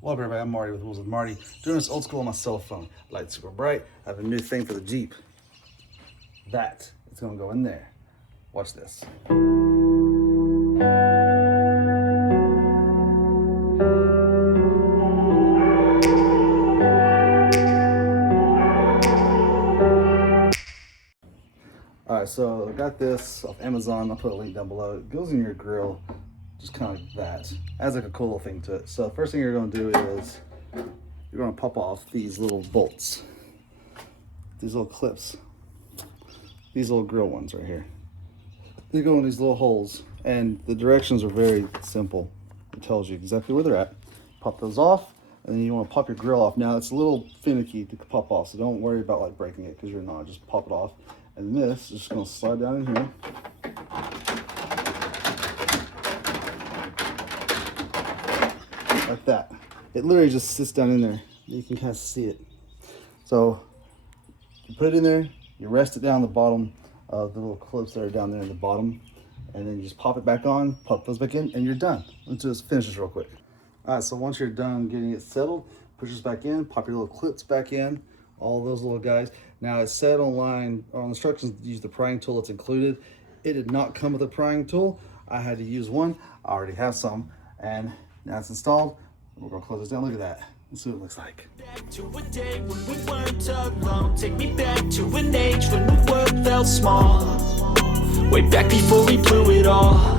What up, everybody? I'm Marty with Wheels with Marty. Doing this old school on my cell phone. Light super bright. I have a new thing for the Jeep. That is gonna go in there. Watch this. Alright, so I got this off Amazon. I'll put a link down below. It goes in your grill, just kind of like that. Adds like a cool little thing to it. So the first thing you're gonna do is you're gonna pop off these little bolts. These little clips. These little grill ones right here. They go in these little holes, and the directions are very simple. It tells you exactly where they're at. Pop those off, and then you want to pop your grill off. Now it's a little finicky to pop off, so don't worry about like breaking it because you're not. Just pop it off, and this is just going to slide down in here. Like that. It literally just sits down in there. You can kind of see it. So you put it in there. You rest it down the bottom of the little clips that are down there in the bottom, and then you just pop it back on, pop those back in, and you're done. Let's just finish this real quick. All right, so once you're done getting it settled, push this back in, pop your little clips back in, all those little guys. Now it said online on instructions to use the prying tool that's included. It did not come with a prying tool. I had to use one. I already have some, and now it's installed. We're gonna close this down. Look at that. Let's see what it looks like. Back to a day when we weren't alone. Take me back to an age when the world felt small. Way back before we blew it all.